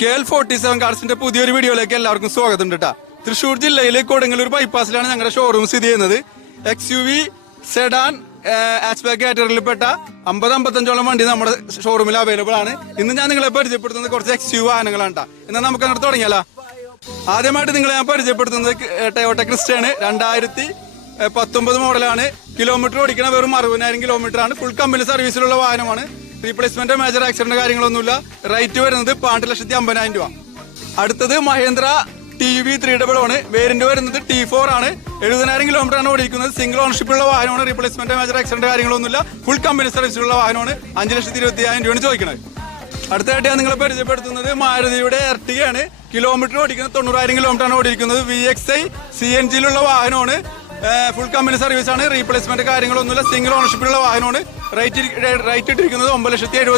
KL47 കാർസിന്റെ പുതിയൊരു വീഡിയോയിലേക്ക് എല്ലാവർക്കും സ്വാഗതം കേട്ടാ. തൃശ്ശൂർ ജില്ലയിലെ കൊടുങ്ങല്ലൂർ ബൈപ്പാസിലാണ് ഞങ്ങളുടെ ഷോറൂം സ്ഥിതി ചെയ്യുന്നത്. XUV സെഡാൻ ഹാച്ച്ബാക്ക് കാറ്റഗറിയിൽപ്പെട്ട 50-55ഓളം വണ്ടി നമ്മുടെ ഷോറൂമിൽ അവൈലബിൾ ആണ്. ഇന്ന് ഞാൻ നിങ്ങളെ പരിചയപ്പെടുത്തുന്നത് കുറച്ച് XUV വാഹനങ്ങളാണ് കേട്ടോ. എന്നാൽ നമുക്ക് അങ്ങോട്ട് തുടങ്ങിയാലോ. ആദ്യമായിട്ട് നിങ്ങളെ ഞാൻ പരിചയപ്പെടുത്തുന്നത് ടൊയോട്ട ക്രിസ്റ്റയാണ്. 2019 മോഡലാണ്. കിലോമീറ്റർ ഓടിക്കണ വെറും 60,000 കിലോമീറ്റർ ആണ്. ഫുൾ കമ്പനി സർവീസിലുള്ള വാഹനമാണ്. റീപ്ലേസ്മെന്റ് മേജർ ആക്സിഡന്റ് കാര്യങ്ങളൊന്നുമില്ല. റേറ്റ് വരുന്നത് 2,50,000 രൂപ. അടുത്തത് മഹേന്ദ്ര TV 300 ആണ്. വേരിയന്റ് വരുന്നത് T4 ആണ്. 70,000 കിലോമീറ്റർ ആണ് ഓടിക്കുന്നത്. സിംഗിൾ ഓണർഷിപ്പുള്ള വാഹനമാണ്. റീപ്ലേസ്മെന്റ് മേജർ ആക്സിഡന്റ് കാര്യങ്ങളൊന്നുമില്ല. ഫുൾ കമ്പനി സർവീസിലുള്ള വാഹനമാണ്. 5,25,000 രൂപയാണ് ചോദിക്കുന്നത്. അടുത്തായിട്ട് ഞാൻ നിങ്ങളെ പരിചയപ്പെടുത്തുന്നത് മാരുതിയുടെ എർട്ടിഗയാണ്. കിലോമീറ്റർ ഓടിക്കുന്നത് 90,000 കിലോമീറ്റർ ആണ് ഓടിക്കുന്നത്. VXI CNGയിലുള്ള വാഹനമാണ്. ഫുൾ കമ്പനി സർവീസ് ആണ്. റീപ്ലേസ്മെന്റ് കാര്യങ്ങളൊന്നുമില്ല. സിംഗിൾ ഓണർഷിപ്പിലുള്ള വാഹനമാണ്. റേറ്റ് ഇട്ടിരിക്കുന്നത് 9,70,000 രൂപ.